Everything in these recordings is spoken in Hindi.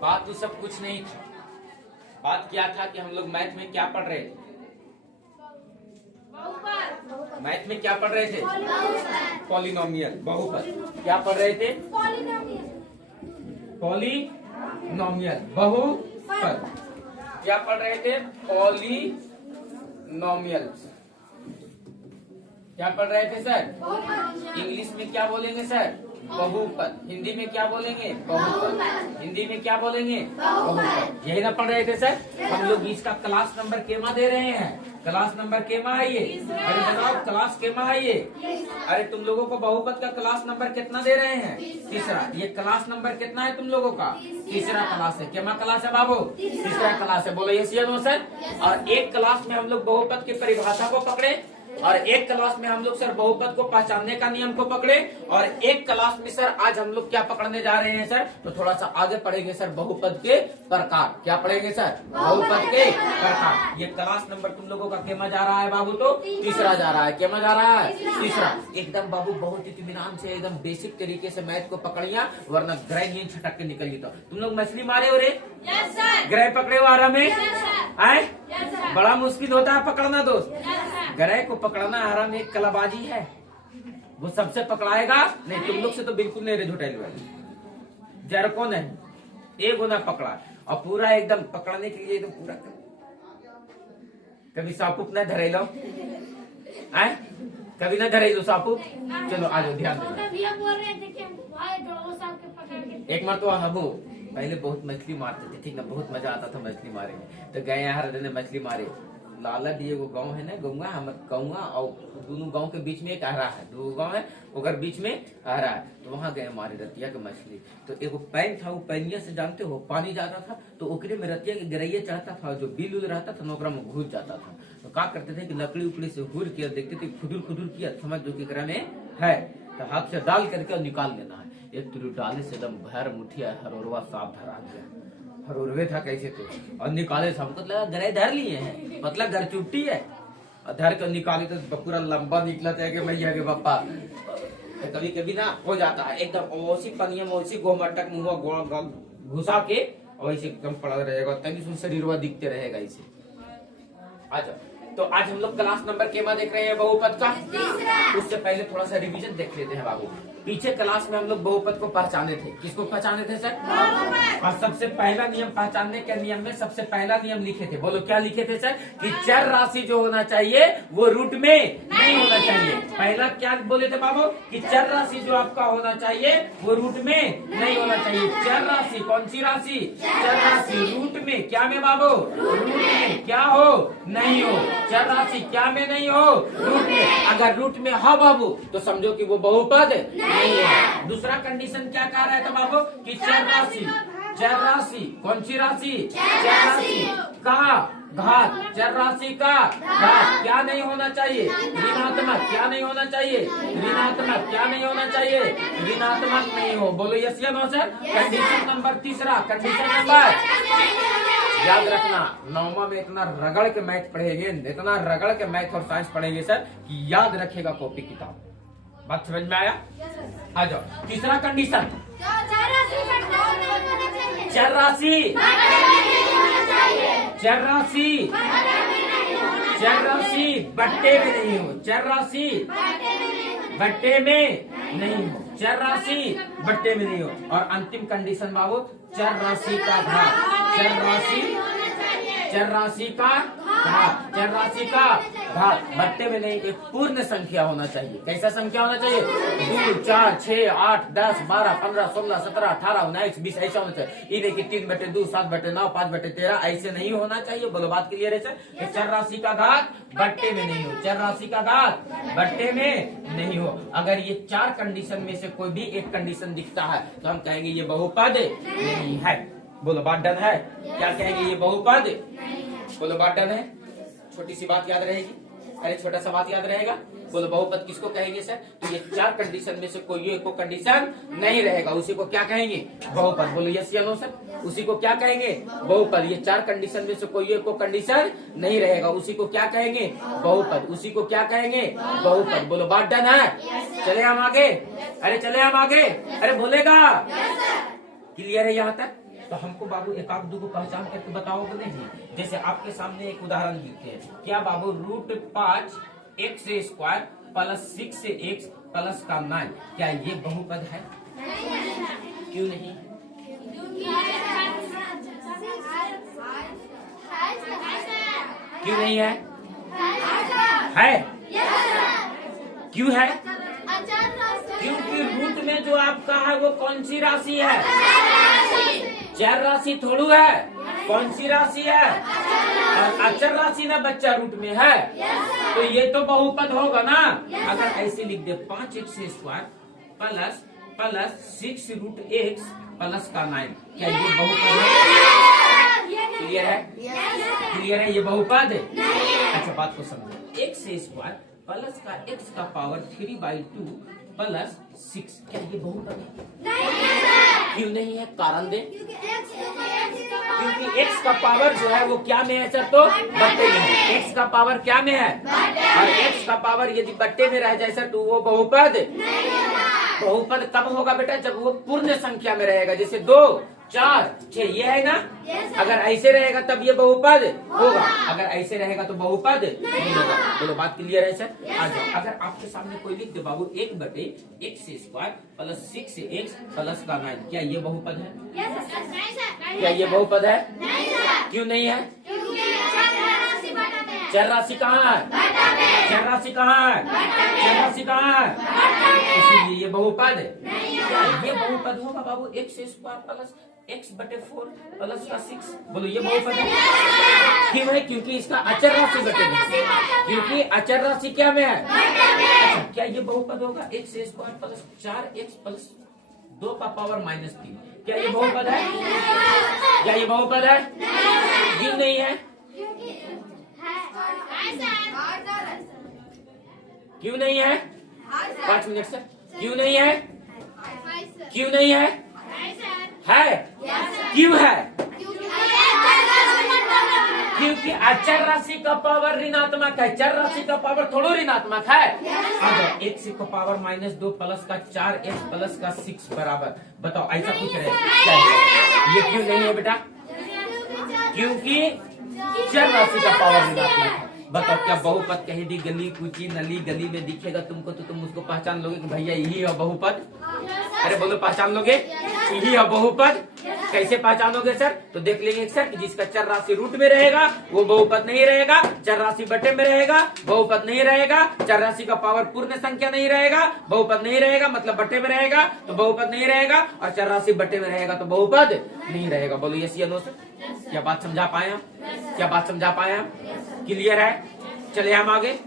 बात तो सब कुछ नहीं था। बात क्या था कि हम लोग मैथ में क्या पढ़ रहे थे? मैथ में क्या पढ़ रहे थे? पॉलिनोमियल, बहुपद। क्या पढ़ रहे थे? पॉलिनोमियल, बहुपद। क्या पढ़ रहे थे? पॉलिनोमियल। क्या पढ़ रहे थे सर? इंग्लिश में क्या बोलेंगे सर? बहुपद। हिंदी में क्या बोलेंगे? बहुपद। हिंदी में क्या बोलेंगे? बहुपद। यही ना पढ़ रहे थे सर? हम लोग इसका क्लास नंबर केमा दे रहे हैं। क्लास नंबर केमा है ये? अरे बताओ, क्लास केमा है ये? अरे तुम लोगों को बहुपद का क्लास नंबर कितना दे रहे हैं? तीसरा। ये क्लास नंबर कितना है तुम लोगों का? तीसरा क्लास है। केमा क्लास है बाबू? तीसरा क्लास है। बोलो यस या नो सर? और एक क्लास में हम लोग बहुपद की परिभाषा को पकड़े, और एक क्लास में हम लोग सर बहुपद को पहचानने का नियम को पकड़े, और एक क्लास में सर आज हम लोग क्या पकड़ने जा रहे हैं सर? तो थोड़ा सा आगे पढ़ेंगे सर बहुपद के प्रकार। क्या पढ़ेंगे सर? बहुपद के प्रकार। ये क्लास नंबर तुम लोगों का केमा जा रहा है बाबू? तो तीसरा जा रहा है। केमा जा रहा है? तीसरा। एकदम बाबू बहुत इत्मीनान से एकदम बेसिक तरीके से मैथ को पकड़िया, वरना ग्रह नहीं छटक के निकल तो। तुम लोग मछली मारे हो रे? ग्रह पकड़े हो आराम में? आए? बड़ा मुश्किल होता है पकड़ना दोस्त। ग्रह को पकड़ना आराम एक कलाबाजी है। वो सबसे पकड़ाएगा नहीं, तुम लोग से तो बिल्कुल नहीं रे झुटैल वाली। जर कौन है एक गुना पकड़ा, और पूरा एकदम पकड़ने के लिए एकदम पूरा कभी सापुप न धरे लो, आए कभी न धरे लो सापुप। चलो आ जाओ, ध्यान दो। एक बार तो हबू पहले बहुत मछली मारते थे, ठीक ना? बहुत मजा आता था मछली मारे में। तो गए हर दिन मछली मारे। लाला दिए वो गांव है ना, गौवा, हम गौवा और दोनों गांव के बीच में एक आहरा है। दो गांव है, उधर बीच में आहरा है। तो वहां गए मारे रतिया के मछली। तो एक पैन था, वो पैनिया से जानते हो पानी जाता था, तो ओकरे में रतिया के गरैया चढ़ता था, जो बिल उल रहता था नौकरा में घुस जाता था। तो क्या करते थे कि लकड़ी उकड़ी से हुर किया, देखते थे खुदुर खुदुर किया, समझ जो कि में है, तो हाथ से डाल करके निकाल लेना है। एक तुरु डाले से एकदम भर मुठिया हरोरवा साफ धरा दिया। हरोरवे था कैसे थे, और निकाले से हमको लगा गरे धर लिए हैं, मतलब घर चुट्टी है। और धर कर निकाले तो पूरा लंबा निकला था कि भैया के पापा। तो कभी कभी ना हो जाता है एकदम ओसी पनिया में ओसी गोमटक मुंह घुसा के, और ऐसे एकदम पड़ा रहेगा, तनी सुन शरीरवा दिखते रहेगा ऐसे। अच्छा, तो आज हम लोग क्लास नंबर केमा देख रहे हैं? बहुपद का। उससे पहले थोड़ा सा रिवीजन देख लेते हैं बाबू। पीछे क्लास में हम लोग बहुपद को पहचाने थे। किसको पहचाने थे सर? और सबसे पहला नियम, पहचानने के नियम में सबसे पहला नियम लिखे थे। बोलो क्या लिखे थे सर? कि चर राशि जो होना चाहिए वो रूट में नहीं होना चाहिए। पहला क्या बोले थे बाबू? कि चर राशि जो आपका होना चाहिए वो रूट में नहीं होना चाहिए। चर राशि कौन सी राशि? चर राशि रूट में, क्या में बाबू? रूट में क्या हो? नहीं हो। चर राशि क्या में नहीं हो? रूट में। अगर रूट में हो बाबू तो समझो कि वो बहुपद नहीं है। दूसरा कंडीशन क्या कह रहा है था बाबू? कि चर राशि, चर राशि कौन सी राशि? चर राशि का घात, चर राशि का घात क्या नहीं होना चाहिए? ऋणात्मक। क्या नहीं होना चाहिए? ऋणात्मक। क्या नहीं होना चाहिए? ऋणात्मक नहीं हो। बोलो यस या नो सर? कंडीशन नंबर तीसरा, कंडीशन नंबर, याद रखना, नौमा में इतना रगड़ के मैथ पढ़ेंगे, इतना रगड़ के मैथ और साइंस पढ़ेंगे सर कि याद रखेगा कॉपी किताब। बात समझ में आया? आ जाओ, तीसरा कंडीशन, चर राशि, चर राशि, चर राशि बट्टे में नहीं हो। चर राशि बट्टे में नहीं हो। चर राशि बट्टे में नहीं हो। और अंतिम कंडीशन बाबू, चर राशि का घात, चर राशि, चर राशि का घात, चर राशि का घात बट्टे में नहीं, एक पूर्ण संख्या होना चाहिए। कैसा संख्या होना चाहिए? 2, 4, 6, 8, 10, 12, 15, 16, 17, 18, 19, 20 ऐसा होना चाहिए। ये नहीं कि 3/2, 7/9, 5/13 ऐसे नहीं होना चाहिए। बोलो बात क्लियर है सर? चर राशि का घात बट्टे में नहीं हो। चर राशि का घात बट्टे में नहीं हो। अगर ये चार कंडीशन में से कोई भी एक कंडीशन दिखता है तो हम कहेंगे ये बहुपद नहीं है। बोलो बात डन है? क्या कहेंगे? ये बहुपद। बोलो बात डन है? छोटी सी बात याद रहेगी? अरे छोटा सा बात याद रहेगा। बोलो बहुपद किसको कहेंगे सर? तो ये चार कंडीशन में से कोई एक को कंडीशन नहीं रहेगा, उसी को क्या कहेंगे? बहुपद। बोलो यस या नो सर? उसी को क्या कहेंगे? बहुपद। ये चार कंडीशन में से कोई एक को कंडीशन नहीं रहेगा, उसी को क्या कहेंगे? बहुपद। उसी को क्या कहेंगे? बहुपद। बोलो बात डन है? चले हम आगे? अरे चले हम आगे? अरे बोलेगा? क्लियर है यहाँ तक? तो हमको बाबू एक आध दो को पहचान करके बताओगे नहीं? जैसे आपके सामने एक उदाहरण लिखते हैं, क्या बाबू √5x² प्लस 6x प्लस का 9, क्या ये बहुपद है? क्यों नहीं? क्यों नहीं है? है? क्यों है? क्योंकि रूट में जो आपका है वो कौन सी राशि है? चर राशि थोड़ू है, कौन सी राशि है? और अचर राशि ना बच्चा रूट में है, तो ये तो बहुपद होगा ना। अगर ऐसे लिख दे 5x² प्लस 6√x प्लस का 9, क्या ये बहुपद है? क्लियर है? क्लियर है? ये बहुपद है। अच्छा बात को समझो, x² प्लस का x का पावर 3/2 प्लस 6, क्या ये बहुपद है? क्यों नहीं है? कारण दे। क्योंकि x का पावर जो है वो क्या में है सर? तो बट्टे में है। x का पावर क्या में है? और x का पावर यदि बट्टे में रह जाए सर तो वो बहुपद। बहुपद कब होगा बेटा? जब वो पूर्ण संख्या में रहेगा, जैसे 2, 4, 6 ये है ना। अगर ऐसे रहेगा तब ये बहुपद होगा, अगर ऐसे रहेगा तो बहुपद नहीं होगा। बोलो बात क्लियर है सर? आ जाओ, अगर आपके सामने कोई लिख दे बाबू 1/x² प्लस 6x प्लस का 9, क्या ये बहुपद है? क्या ये बहुपद है? क्यों नहीं है? चर राशि कहाँ है? चर राशि कहाँ है? चर राशि कहाँ है? इसीलिए ये बहुपद है। क्या ये बहुपद होगा बाबू? x² प्लस x/4 प्लस का 6, बोलो ये बहुपद है। क्यों है? क्योंकि इसका अचर राशि बटे में, क्योंकि अचर राशि क्या में है? अच्छा, क्या ये बहुपद होगा? x² प्लस 4x प्लस 2 का पावर -3, क्या ये बहुपद है? क्या ये बहुपद है? क्यों नहीं है? क्यों नहीं है? 5 मिनट सर। क्यों नहीं है? क्यों नहीं है? है? क्यों है? क्योंकि अचर राशि का पावर ऋणात्मक है, चर राशि का पावर थोड़ा ऋणात्मक है। अगर x का पावर -2 प्लस का 4x प्लस का 6 बराबर, बताओ ऐसा कुछ रहे? ये क्यों नहीं है बेटा? क्योंकि चर राशि का पावर ऋणात्मक है। बताओ क्या बहुपद कहीं भी गली कूची नली गली में दिखेगा तुमको तो तुम उसको पहचान लोगे कि भैया यही है बहुपद? अरे बोलो पहचान लोगे? यही है बहुपद। कैसे पहचानोगे सर? तो देख लेंगे सर कि जिसका चर राशि रूट में रहेगा वो बहुपद नहीं रहेगा, चर राशि बटे में रहेगा बहुपद नहीं रहेगा, चर राशि का पावर पूर्ण संख्या नहीं रहेगा बहुपद नहीं रहेगा, मतलब बटे में रहेगा तो बहुपद नहीं रहेगा, और चर राशि बटे में रहेगा तो बहुपद नहीं रहेगा। बोलो यस या नो सर? क्या बात समझा पाए हम? क्या बात समझा पाए हम? क्लियर है? चले हम आगे।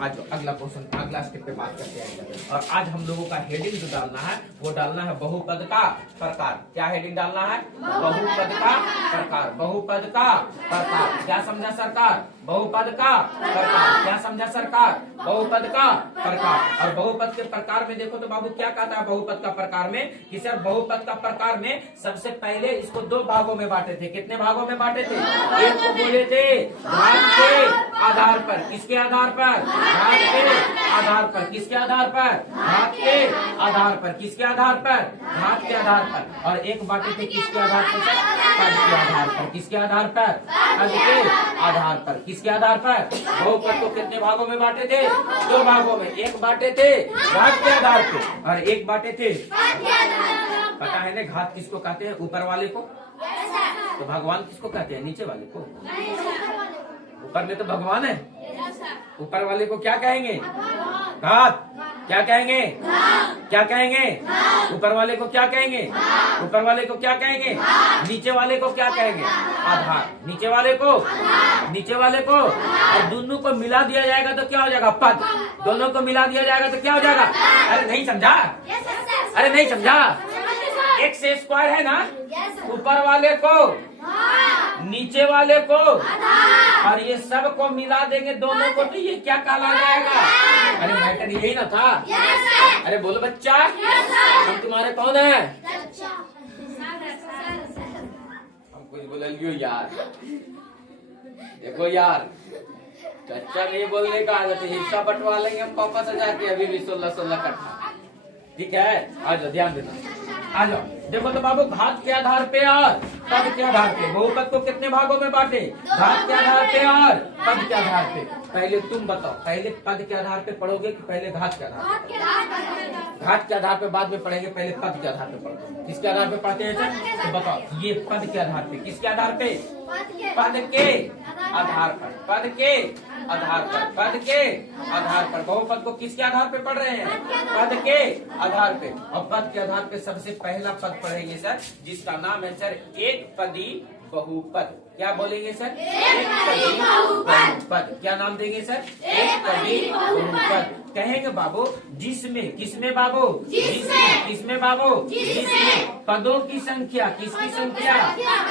आज अगला क्वेश्चन, अगला स्टेप पे बात करते हैं। और आज हम लोगों का हेडिंग जो डालना है वो डालना है बहुपद का प्रकार। क्या हेडिंग डालना है? बहुपद का प्रकार। बहुपद का प्रकार। क्या समझा सरकार? बहुपद का प्रकार। क्या समझा सरकार? बहुपद का प्रकार। और बहुपद के प्रकार में देखो तो बाबू क्या कहता है बहुपद का प्रकार में कि सर बहुपद का प्रकार में सबसे पहले इसको 2 भागों में बांटे थे। कितने भागों में बांटे थे? एक को बोले थे घात के आधार पर। किसके आधार पर? घात के आधार पर। किसके आधार पर? घात के आधार पर। किसके आधार पर? घात के आधार पर। और एक बांटे थे किसके आधार पर? पद के आधार पर। किसके आधार पर? पद के आधार पर। किसके आधार पर? बहुपद को कितने भागों में बांटे थे? 2 भागों में। एक बांटे थे घात के आधार पर और एक बांटे थे, पता है ना घात किसको कहते हैं? ऊपर वाले को। तो भगवान किसको कहते हैं? नीचे वाले को। ऊपर में तो भगवान है, ऊपर वाले को क्या कहेंगे? घात। क्या कहेंगे? क्या कहेंगे? ऊपर वाले को क्या कहेंगे? ऊपर वाले को क्या कहेंगे? नीचे वाले को क्या कहेंगे? आधार। नीचे वाले को, नीचे वाले को, और दोनों को मिला दिया जाएगा तो क्या हो जाएगा? पद। दोनों को मिला दिया जाएगा तो क्या हो जाएगा? अरे नहीं समझा? अरे नहीं समझा? x² है ना, ऊपर वाले को, नीचे वाले को, और ये सब को मिला देंगे दोनों को तो ये क्या कहला जाएगा? अरे मैटर यही ना था? अरे बोलो बच्चा, हम तुम्हारे कौन है? हम कुछ बोल लियो यार। देखो यार, चच्चा नहीं बोलने का आदत है, हिस्सा बंटवा लेंगे हम पापा से जाके, अभी भी 16-16 कट्ठा। ठीक है, आ जाओ ध्यान देना। आ जाओ, देखो तो बाबू घात के आधार पे और पद के आधार पे बहुपद को कितने भागों में बांटे? घात के आधार पे और पद के आधार पे। पहले तुम बताओ, पहले पद के आधार पे पढ़ोगे कि पहले घात के आधार पे? घात के आधार पे बाद में पढ़ेंगे, पहले पद के आधार पे पढ़ोगे। किसके आधार पे पढ़ते हैं सर? तो बताओ, ये पद के आधार पे, किसके आधार पे? पद के आधार पर, पद के आधार पर, पद के आधार पर। बहुपद को किसके आधार पे पढ़ रहे हैं? पद के आधार पे। और पद के आधार पे सबसे पहला पद पढ़ेंगे सर, जिसका नाम है सर एक पदी बहुपद। क्या बोलेंगे सर? एक पदी बहुपद। क्या नाम देंगे सर? एक पदी बहुपद। कहेंगे बाबू जिसमें, किसमें बाबू? जिसमें, किसमें बाबू? जिसमें पदों की संख्या, किसकी संख्या?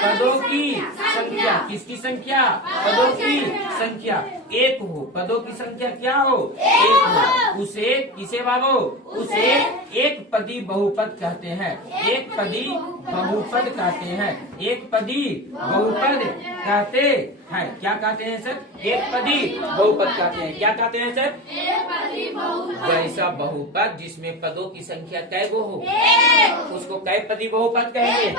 पदों की संख्या, किसकी संख्या? पदों की संख्या एक हो। पदों की संख्या क्या हो? एक हो। उसे किसे बाबू? उसे एक पदी बहुपद कहते हैं। एक पदी बहुपद कहते हैं। एक पदी बहुपद कहते हैं। क्या कहते हैं सर? एक पदी बहुपद कहते हैं। क्या कहते हैं सर? वैसा बहुपद जिसमें पदों की संख्या कै गो हो, उसको कै पदी बहुपद कहेंगे।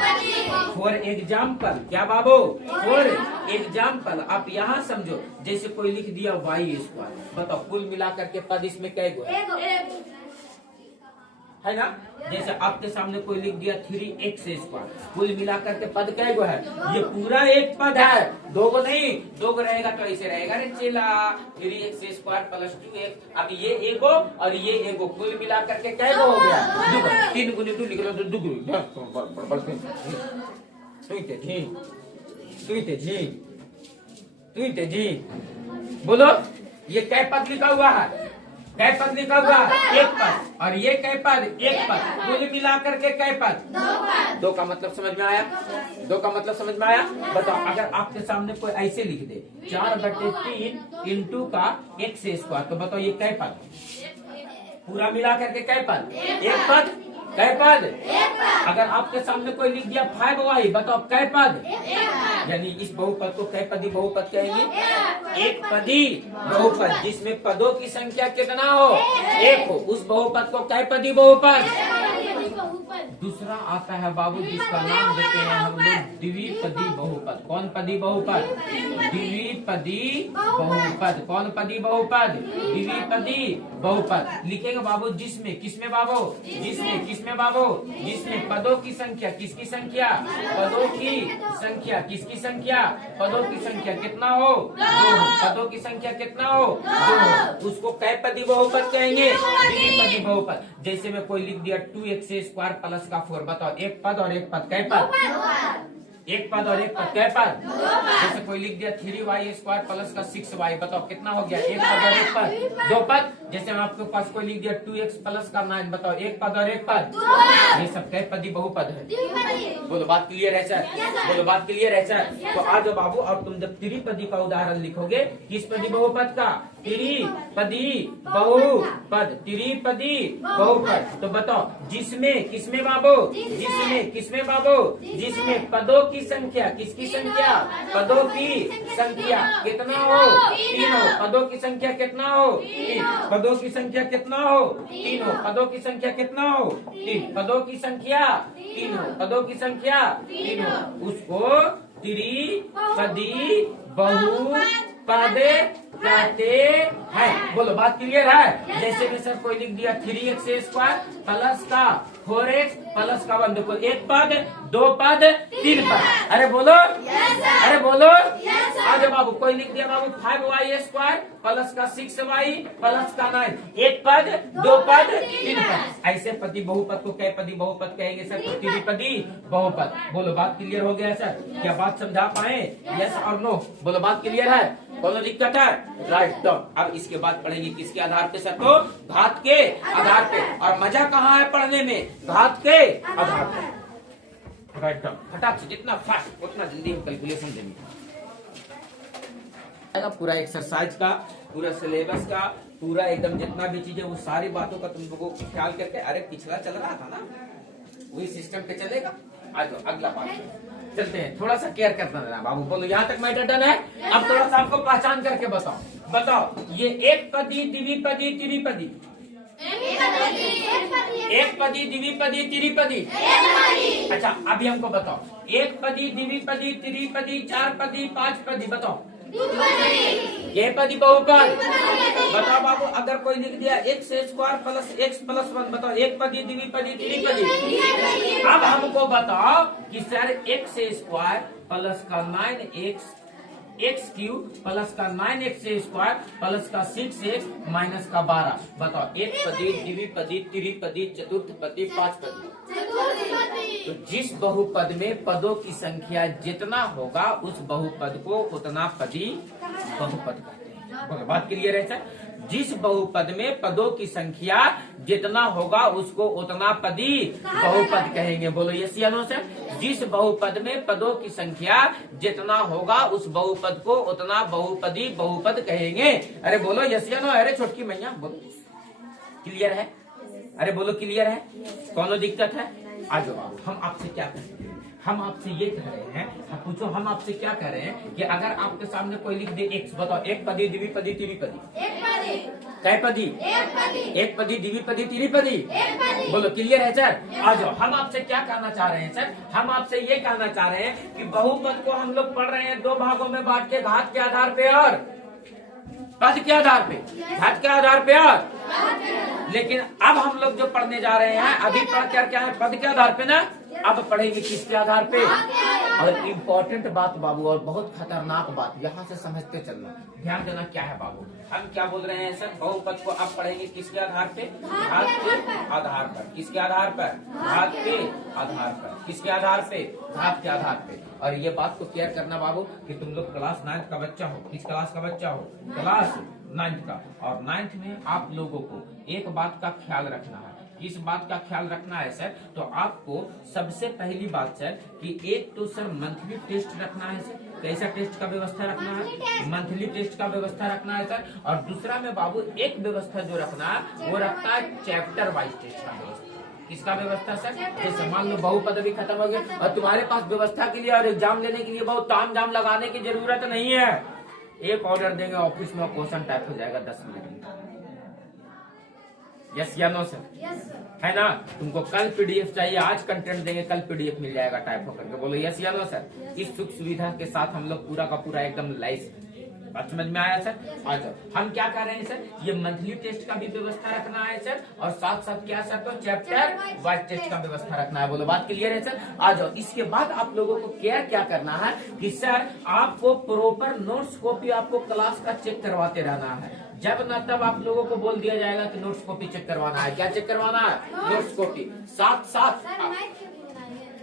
फॉर एग्जाम्पल, क्या बाबू? फॉर एग्जाम्पल, आप यहाँ समझो, जैसे कोई लिख दिया वाई स्क्वायर, बताओ कुल मिलाकर के पद इसमें कै गो है ना? जैसे आपके सामने कोई लिख दिया 3x स्क्वायर, कुल मिलाकर के पद कै गो है? ये पूरा एक पद है, दो गो नहीं। दो गो रहेगा तो ऐसे रहेगा रे चेला, 3x स्क्वायर प्लस 2x। अब ये एगो और ये एगो, कुल मिलाकर के कै गो हो गया? दो। 3 गुने 2 लिख लो तो 2 जी बोलो, ये कै पद लिखा हुआ है? कै पद लिखा हुआ? एक पद। और ये कै पद? एक पद। कुल मिलाकर के कै पद? दो का मतलब समझ में आया? दो का मतलब समझ में आया? बताओ, अगर आपके सामने कोई ऐसे लिख दे 4/3 इंटू का x स्क्वायर, तो बताओ ये कै पद? पूरा मिलाकर के कै पद? एक पद। कै पद? अगर आपके सामने कोई लिख दिया 5y, बताओ कै पद? यानी इस बहुपद को कै पदी बहुपद कहेंगे? एक पदी बहुपद जिसमें पदों की संख्या कितना हो? एक हो, उस बहुपद को कै पदी बहुपद। दूसरा आता है बाबू जिसका नाम देते हैं हम लोग द्विपदी बहुपद। कौन पदी बहुपद? द्विपदी बहुपद। कौन पदी बहुपद? द्विपदी बहुपद। लिखेंगे बाबू जिसमें, किसमें बाबू? जिसमें, किसमें बाबू? जिसमें पदों की संख्या, किसकी संख्या? पदों की संख्या, किसकी संख्या? पदों की संख्या कितना हो? दो हो। पदों की संख्या कितना हो? दो हो। उसको कै पदी बहुपद कहेंगे? द्विपदी बहुपद। जैसे में कोई लिख दिया 2x स्क्वायर प्लस का 4, बताओ एक पद और एक पद कै पद? एक पद और एक पद कै पद? जैसे कोई लिख दिया 3y स्क्वायर प्लस का 6y, बताओ कितना हो गया? एक पद और एक पद, दो पद। जैसे आपके पास कोई लिख दिया 2x प्लस का 9, बताओ एक पद और एक पद, ये सब कै पदी बहुपद है। बोलो बात क्लियर है सर? बोलो बात क्लियर है सर? तो आज बाबू अब तुम जब त्रिपदी का उदाहरण लिखोगे, किस पदी बहुपद का? त्रिपदी बहुपद। त्रिपदी बहुपद। तो बताओ जिसमें, किसमें बाबू? जिसमें, किसमें बाबू? जिसमें पदों की संख्या, किसकी संख्या? पदों की संख्या कितना हो? 3 हो। पदों की संख्या कितना हो? 3। पदों की संख्या कितना हो? 3 हो। पदों की संख्या कितना हो? 3। पदों की संख्या 3 हो। पदों की संख्या 3 हो। उसको त्रिपदी बहुपद कहते हैं। बोलो बात क्लियर है? जैसे में सर कोई लिख दिया 3x स्क्वायर प्लस का 4x प्लस का 1, देखो एक पद, दो पद, तीन पद। अरे बोलो, अरे बोलो। आज बाबू कोई लिख दिया बाबू 5y स्क्वायर प्लस का 6y प्लस का 9, एक पद, दो पद, तीन पद। ऐसे पदी बहुपद को कै पदी बहुपद कहेंगे सर? तो त्रिपदी बहुपद। बोलो बात क्लियर हो गया सर? क्या बात समझा पाए? यस और नो? बोलो बात क्लियर है? कोनो दिक्कत है? राइट। तो अब इसके बाद पढ़ेंगे किसके आधार पे सर? तो घात के आधार पे। और मजा कहाँ है पढ़ने में? घात के आधार पे। राइट। फटाक से जितना फास्ट उतना जल्दी हम कैलकुलेशन देंगे। पूरा एक्सरसाइज का, पूरा सिलेबस का, पूरा एकदम जितना भी चीजें, वो सारी बातों का तुम लोगों को ख्याल करके, अरे पिछला चल रहा था ना, वही सिस्टम पे चलेगा। आज अगला पार्ट चलते हैं। थोड़ा सा केयर करना देना बाबू। बोलो यहाँ तक मैटर डन है? अब थोड़ा सा आपको पहचान करके बताओ। बताओ ये एक पदी, द्विपदी, त्रिपदी? एक पदी, द्विपदी, त्रिपदी। अच्छा अभी हमको बताओ, एक पदी, द्विपदी, त्रिपदी, चार पदी, पांच पदी, बताओ। ये पदी बहुपद। बताओ बाबू, अगर कोई लिख दिया x square plus x plus one, बताओ एक पदी, द्विपदी, त्रिपदी। अब हमको बताओ कि सर एक्स स्क्वायर प्लस का 9x एक्स क्यूब प्लस का 9x स्क्वायर प्लस का 6x माइनस का 12, बताओ एक पदी, द्विपदी, त्रिपदी, चतुर्थपदी, पांच पदी। तो जिस बहुपद में पदों की संख्या जितना होगा उस बहुपद को उतना पदी बहुपद कहते हैं। बात क्लियर है सर? जिस बहुपद में पदों की संख्या जितना होगा उसको उतना पदी बहुपद कहेंगे। बोलो यस या नो सर? जिस बहुपद में पदों की संख्या जितना होगा उस बहुपद को उतना बहुपदी बहुपद कहेंगे। अरे बोलो यस या नो? अरे छोटकी मैया बोलो, क्लियर है? अरे बोलो क्लियर है? कौन दिक्कत है? आ जाओ बाबू, हम आपसे क्या कहें? हम आपसे ये कह रहे हैं, पूछो हम आपसे क्या कह रहे हैं कि अगर आपके सामने कोई लिख दे एक्स, बताओ एक पदी, द्विपदी, त्रिपदी, कै पदी? एक पदी, द्विपदी, त्रिपदी। बोलो क्लियर है सर? आ जाओ, हम आपसे क्या कहना चाह रहे हैं सर? हम आपसे ये कहना चाह रहे हैं कि बहुपद को हम लोग पढ़ रहे हैं दो भागों में बांट के, घात के आधार पे और पद के आधार पे। घात के आधार पे और, लेकिन अब हम लोग जो पढ़ने जा रहे हैं अभी पढ़ कर क्या है? पद के आधार पे ना। अब पढ़ेंगे किसके आधार पे? और इम्पोर्टेंट बात बाबू, और बहुत खतरनाक बात, यहाँ से समझते चलना, ध्यान देना। क्या है बाबू? हम क्या बोल रहे हैं सर? बहुपद को अब पढ़ेंगे किसके आधार पे? घात के आधार पर। किसके आधार पर? घात के आधार पर। किसके आधार पे? घात के आधार पे। और ये बात को क्लियर करना बाबू कि तुम लोग क्लास 9 का बच्चा हो। किस क्लास का बच्चा हो? क्लास 9 का। और 9th में आप लोगों को एक बात का ख्याल रखना है। इस बात का ख्याल रखना है सर, तो आपको सबसे पहली बात सर कि एक तो सर मंथली टेस्ट रखना है सर। कैसा टेस्ट का व्यवस्था रखना है? मंथली टेस्ट का व्यवस्था रखना है सर। और दूसरा में बाबू एक व्यवस्था जो रखना है वो रखता है चैप्टर वाइज टेस्ट का व्यवस्था। किसका व्यवस्था सर? जैसे मान लो बहुपद भी खत्म हो गया और तुम्हारे पास व्यवस्था के लिए और एग्जाम लेने के लिए बहुत ताम झाम लगाने की जरूरत नहीं है। एक ऑर्डर देंगे ऑफिस में, क्वेश्चन टाइप हो जाएगा 10 मिनट में। यस या नो सर? है ना? तुमको कल पीडीएफ चाहिए, आज कंटेंट देंगे, कल पीडीएफ मिल जाएगा टाइप होकर के। बोलो यस या नो सर? इस सुख सुविधा के साथ हम लोग पूरा का पूरा एकदम लाइव। बात समझ में आया सर? आ जाओ, हम क्या कर रहे हैं सर? ये मंथली टेस्ट का भी व्यवस्था रखना है सर, और साथ साथ क्या सर? तो चैप्टर वाइज टेस्ट का व्यवस्था रखना है। बोलो बात क्लियर है सर? आ जाओ, इसके बाद आप लोगों को क्या करना है कि सर आपको प्रॉपर नोट्स कॉपी आपको क्लास का चेक करवाते रहना है। जब न तब आप लोगों को बोल दिया जाएगा कि नोट्स कॉपी चेक करवाना है। क्या चेक करवाना है? Notes copy. साथ साथ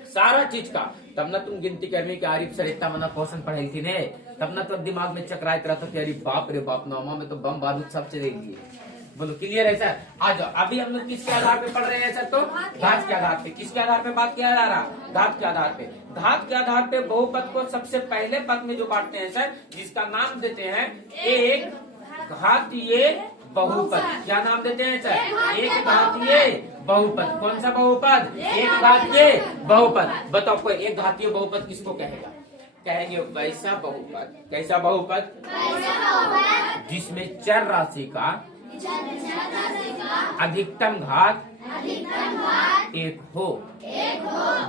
सारा चीज का, तब न तुम गिनती करने के आरिफ सर इतना मना क्वेश्चन पढ़े थी ने, तब न तो दिमाग में चकराइत रहता कि अरे बाप रे बाप, नौमा में तो बम बारूद सब चलेगी। बोलो क्लियर है सर? आ जाओ, अभी हम लोग किसके आधार पे पढ़ रहे हैं सर? तो घात के आधार पे। किसके आधार पे बात किया जा रहा? घात के आधार पे। घात के आधार पे बहुपद को सबसे पहले पद में जो बांटते हैं सर, जिसका नाम देते हैं एक घातीय बहुपद। क्या नाम देते हैं सर? एक घातीय बहुपद। कौन सा बहुपद? एक घातीय बहुपद। बताओ कोई एक घातीय बहुपद किसको कहेगा? कहेंगे वैसा बहुपद। कैसा बहुपद? जिसमें चर राशि का अधिकतम घात एक हो।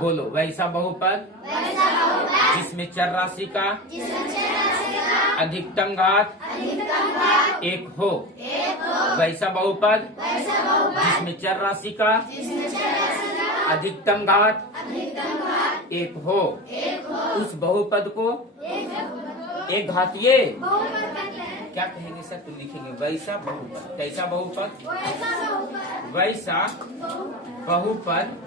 बोलो वैसा बहुपद जिसमें चर राशि का अधिकतम घात एक हो। वैसा बहुपद जिसमें चर राशि का अधिकतम घात एक हो। उस बहुपद को एक घातीय क्या कहेंगे सर? तो लिखेंगे वैसा बहुपद। कैसा बहुपद? वैसा बहुपद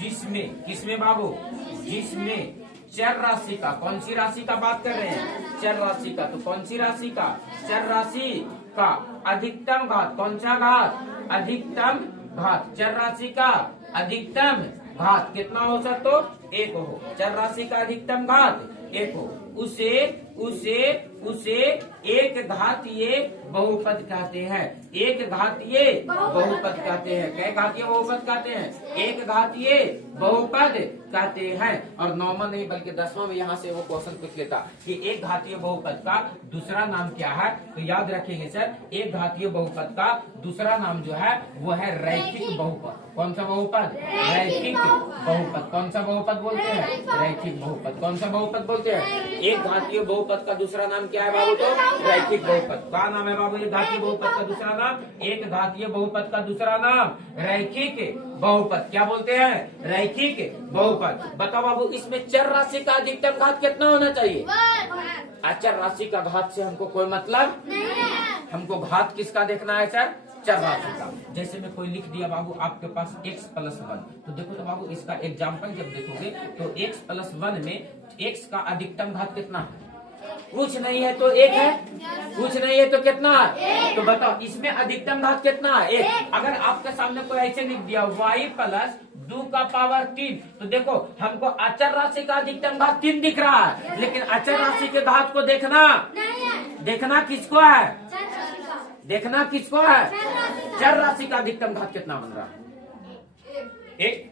जिसमें, किसमें बाबू? जिसमें चर राशि का, कौन सी राशि का बात कर रहे हैं? चर राशि का। तो कौन सी राशि का? चर राशि का अधिकतम घात। कौन सा घात? अधिकतम घात। चर राशि का अधिकतम घात कितना हो सर? तो एक हो। चर राशि का अधिकतम घात एक हो। उसे एक घातीय बहुपद कहते हैं। एक घातीय बहुपद कहते हैं। क्या घातीय बहुपद कहते हैं? एक घातीय बहुपद कहते हैं। और 9वां नहीं बल्कि 10वां में यहाँ से वो क्वेश्चन पूछ लेता कि एक घातीय बहुपद का दूसरा नाम क्या है, तो याद रखेंगे सर, एक घातीय बहुपद का दूसरा नाम जो है वो है रैखिक बहुपद। कौन सा बहुपद? रैखिक बहुपद। कौन सा बहुपद बोलते हैं? रैखिक बहुपद। कौन सा बहुपद बोलते हैं? एक घातीय बहुपद का दूसरा नाम क्या है बाबू? तो रैखिक बहुपद। क्या नाम है बाबू एक घातीय बहुपद का दूसरा नाम? एक घातीय बहुपद का दूसरा नाम रैखिक बहुपद। क्या बोलते हैं? रैखिक बहुपद। बताओ बाबू, इसमें चर राशि का अधिकतम घात कितना होना चाहिए? अचर राशि का घात से हमको कोई मतलब नहीं है। हमको घात किसका देखना है सर? चर राशि का। जैसे में कोई लिख दिया बाबू आपके पास x+1, तो देखो तो बाबू इसका एग्जाम्पल जब देखोगे तो x+1 में x का अधिकतम घात कितना है? कुछ नहीं है तो एक है, कुछ नहीं है तो कितना है? तो बताओ इसमें अधिकतम घात कितना है? एक। अगर आपके सामने कोई ऐसे लिख दिया y+2⁴, तो देखो हमको अचर राशि का अधिकतम घात 3 दिख रहा है, लेकिन अचर राशि के घात को देखना किसको है? देखना किसको है? चर राशि का अधिकतम घात कितना बन रहा है? एक।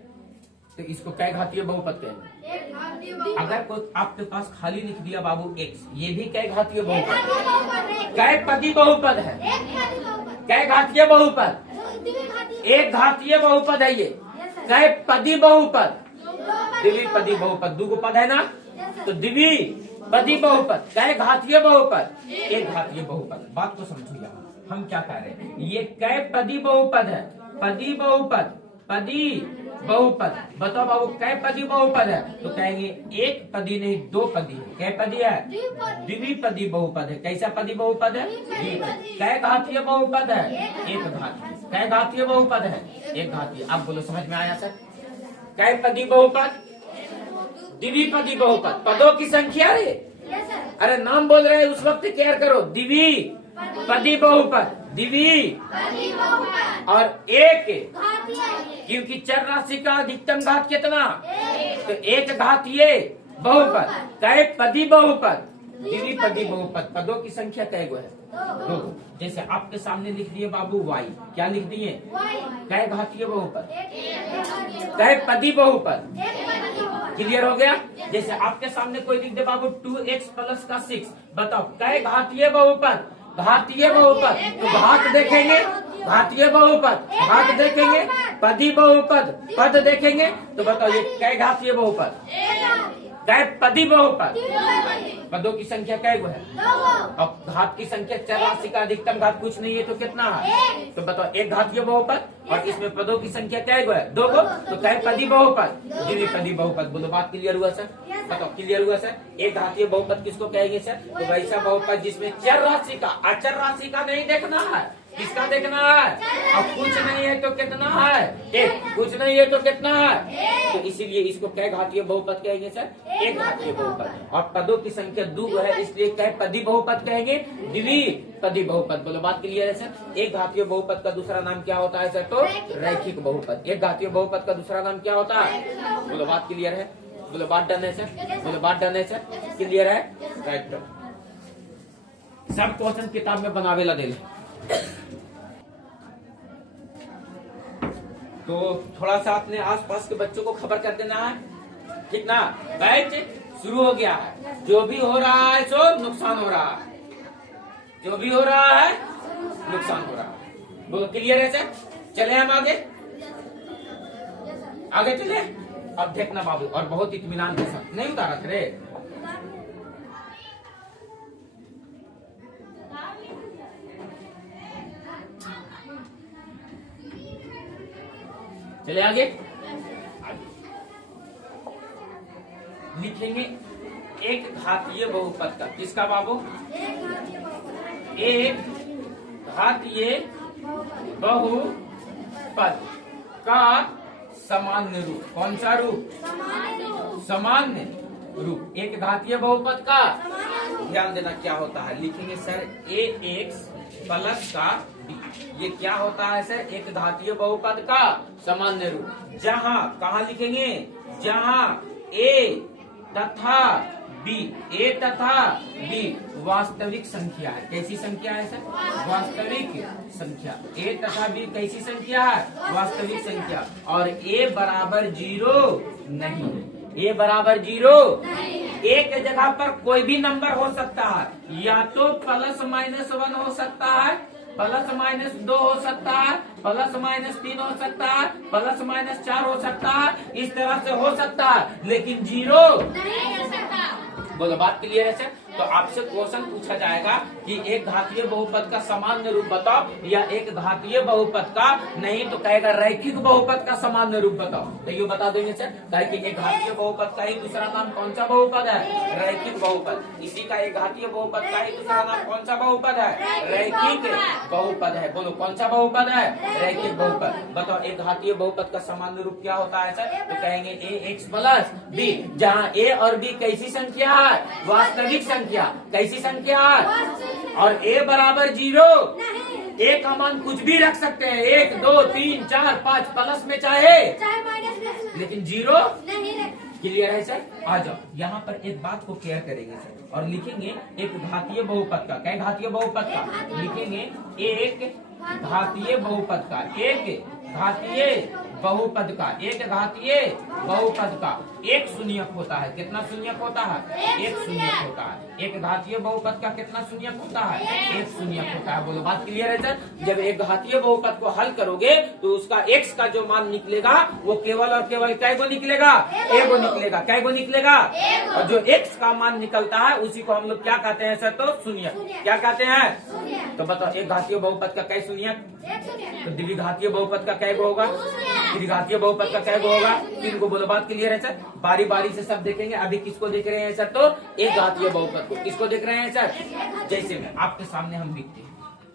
तो इसको कै घातीय बहुपद कहेंगे। अगर कोई आपके पास खाली लिख दिया बाबू x, ये भी कै घातीय बहुपद? कै पदी बहुपद है? कै घातीय बहुपद? एक घातीय बहुपद है ये। कै पदी बहुपद? द्विपदी बहुपद। 2 पद है ना, तो द्विपदी बहुपद। कै घातीय बहुपद? एक घातीय बहुपद। बात को समझो यहाँ हम क्या कह रहे हैं। ये कै पदी बहुपद है? पदी बहुपद, पदी बहुपद। बताओ बाबू कै पदी बहुपद है? तो कहेंगे एक पदी नहीं 2 पदी है। कै पदी है? द्विपदी बहुपद है। कैसा पदी बहुपद है? द्विपदी। कै घातीय बहुपद है? एक घातीय। कै घातीय बहुपद है? एक घातीय। अब बोलो समझ में आया सर? कै पदी बहुपद? द्विपदी बहुपद। पदों की संख्या है। अरे नाम बोल रहे हैं उस वक्त केयर करो। द्विपदी बहुपद, द्विपदी और एक, क्योंकि चर राशि का अधिकतम घात कितना? तो एक घातीय बहुपद। कै पदी बहुपद? द्विपदी बहुपद। पदों की संख्या कै गो है? 2। जैसे आपके सामने लिख दिए बाबू y, क्या लिख दिए? कै घातीय बहुपद? कै पदी बहुपद। क्लियर हो गया? जैसे आपके सामने कोई लिख दे बाबू 2x+6, बताओ कै घातीय बहुपद? घातीय बहुपद। तो घात देखेंगे, घातीय बहुपद, घात देखेंगे, पदी बहुपद, पद देखेंगे, तो बताओ ये कै घातीय बहुपद? कै पदी बहुपद। पदों की संख्या कै गो है? अब घात की संख्या चर राशि का अधिकतम घात कुछ नहीं है तो कितना है? तो बताओ एक घातीय बहुपद और इसमें पदों की संख्या कै गो है? 2 गो। तो कै पदी बहुपद? द्विपदी बहुपद। बोलो बात क्लियर हुआ सर? बताओ क्लियर हुआ सर? एक घातीय बहुपद किसको कहेंगे सर? तो वैसा बहुपद जिसमें चर राशि का, अचर राशि का नहीं देखना है। किसका देखना है? अब कुछ नहीं है तो कितना है? एक। कुछ नहीं है तो कितना है? तो इसीलिए इसको कै घातीय बहुपद कहेंगे सर? एक घातीय बहुपद। और पदों की संख्या 2 है, इसलिए कै पदी बहुपद कहेंगे? द्विपदी बहुपद। बोलो बात क्लियर है सर? एक घातीय बहुपद का दूसरा नाम क्या होता है सर? तो रैखिक बहुपद। एक घातीय बहुपद का दूसरा नाम क्या होता है? बोलो बात क्लियर है? बोलो बात डन है सर? बोलो बात डन है सर? क्लियर है? राइट। सब क्वेश्चन किताब में बनावेला दे। तो थोड़ा सा अपने आसपास के बच्चों को खबर कर देना है, ठीक ना? बैच शुरू हो गया है। जो भी हो रहा है सो नुकसान हो रहा है, जो भी हो रहा है नुकसान हो रहा है। बोलो क्लियर है सर? चले हम आगे, आगे चले। अब देखना बाबू, और बहुत इत्मीनान के साथ। नहीं उतारा थे? चले आगे। लिखेंगे एक घातीय बहुपद का। किसका बाबू? एक घातीय बहुपद का सामान्य रूप। कौन सा रूप? सामान्य रूप। एक घातीय बहुपद का ध्यान देना क्या होता है। लिखेंगे सर ax प्लस का b। ये क्या होता है सर? एक घातीय बहुपद का सामान्य रूप। जहां कहा लिखेंगे? जहां a तथा b बी, ए तथा बी वास्तविक संख्या है। कैसी संख्या है सर? वास्तविक संख्या। ए तथा बी कैसी संख्या है? वास्तविक संख्या। और ए बराबर 0 नहीं, ए बराबर 0 एक जगह पर कोई भी नंबर हो सकता है, या तो +-1 हो सकता है, +-2 हो सकता है, +-3 हो सकता है, +-4 हो सकता है, इस तरह से हो सकता है, लेकिन 0 नहीं हो सकता। बोलो बात क्लियर है सर? तो आपसे क्वेश्चन पूछा जाएगा कि एक घातीय बहुपद का सामान्य रूप बताओ, या एक घातीय बहुपद का, नहीं तो कहेगा रैखिक बहुपद का सामान्य रूप बताओ। तो ये बता देंगे सर, कि एक घातीय बहुपद का ही दूसरा नाम कौन सा बहुपद है? रैखिक बहुपद। इसी का एक घातीय बहुपद का ही दूसरा नाम कौन सा बहुपद है? रैखिक बहुपद है। बोलो कौन सा बहुपद है? रैखिक बहुपद। बताओ एक घातीय बहुपद का सामान्य रूप क्या होता है सर? तो कहेंगे ax + b, जहाँ a और b कैसी संख्या है? वास्तविक संख्या। कैसी संख्या है? और a बराबर 0, a का मान कुछ भी रख सकते हैं, 1, 2, 3, 4, 5, प्लस में चाहे लेकिन 0 क्लियर है सर? आ जाओ यहाँ पर एक बात को क्लियर करेंगे सर, और लिखेंगे एक घातीय बहुपद का। क्या घातीय बहुपद का? लिखेंगे एक घातीय बहुपद का, एक घातीय बहुपद का, एक घातीय बहुपद का एक शून्यक होता है। कितना शून्यक होता है? एक शून्यक होता है। एक घातीय बहुपद का कितना शून्यक होता है? एक शून्यक होता है। बोलो बात क्लियर है सर? जब एक घातीय बहुपद को हल करोगे तो उसका x का जो मान निकलेगा वो केवल और केवल कै गो निकलेगा? एक गो निकलेगा। कै गो निकलेगा? और जो x का मान निकलता है उसी को हम लोग क्या कहते हैं सर? तो शून्यक। क्या कहते हैं? तो बताओ एक घातीय बहुपद का कै शून्यक? तो द्विघातीय बहुपद का कै गो होगा? त्रिघातीय बहुपद का कै गो होगा? 3 गो। बोलो बात क्लियर है सर? बारी बारी से सब देखेंगे। अभी किसको देख रहे हैं सर? तो एक घातीय बहुपद को। किसको देख रहे हैं सर? जैसे में आपके सामने हम लिखते हैं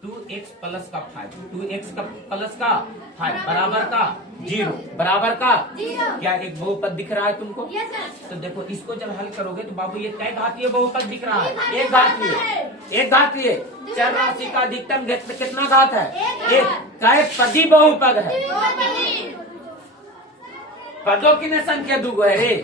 2x + का 5, 2x का + का 5 बराबर का 0, बराबर का क्या एक बहुपद दिख रहा है तुमको? तो देखो इसको जब हल करोगे तो बाबू ये कै घातीय बहुपद दिख रहा है? एक घातीय। एक घातीय चर राशि का अधिकतम कितना घात है? एक। कै पदी बहुपद है? पदों की न संख्या 2 है रे,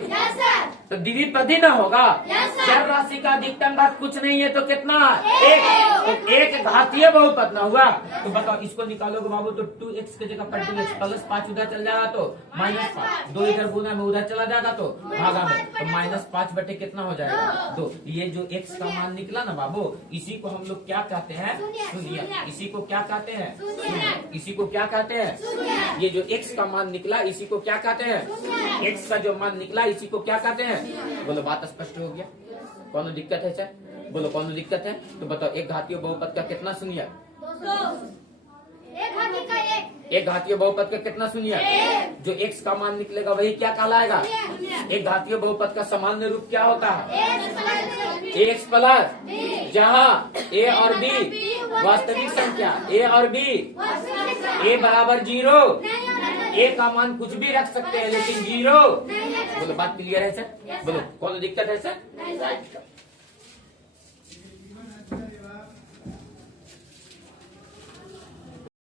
तो द्विपदी न होगा। चर राशि का अधिकतम घात कुछ नहीं है तो कितना? एक। तो एक घातीय बहुपद ना हुआ। तो बताओ इसको निकालोगे बाबू तो 2x की जगह पर 2x +5 उधर चल जाएगा तो -5, 2 इधर गुना में उधर चला जाएगा तो भागा में, तो -5 बटे कितना हो जाएगा? 2। ये जो x का मान निकला ना बाबू, इसी को हम लोग क्या कहते हैं? शून्यक। इसी को क्या कहते हैं? शून्यक। इसी को क्या कहते हैं? ये जो x का मान निकला इसी को क्या कहते हैं? x का जो मान निकला इसी को क्या कहते हैं? बोलो बात स्पष्ट हो गया? कौन दिक्कत है सर? बोलो कौन दिक्कत है? तो बताओ एक घातीय बहुपद का कितना शून्य? एक घातीय बहुपद का कितना शून्य? जो x का मान निकलेगा वही क्या कहलाएगा? एक घातीय बहुपद का सामान्य रूप क्या होता है? ax + जहाँ a और b वास्तविक संख्या, a और b, a बराबर 0, a का मान कुछ भी रख सकते हैं लेकिन 0। बोलो बात क्लियर है सर? बोलो कौन दिक्कत है सर?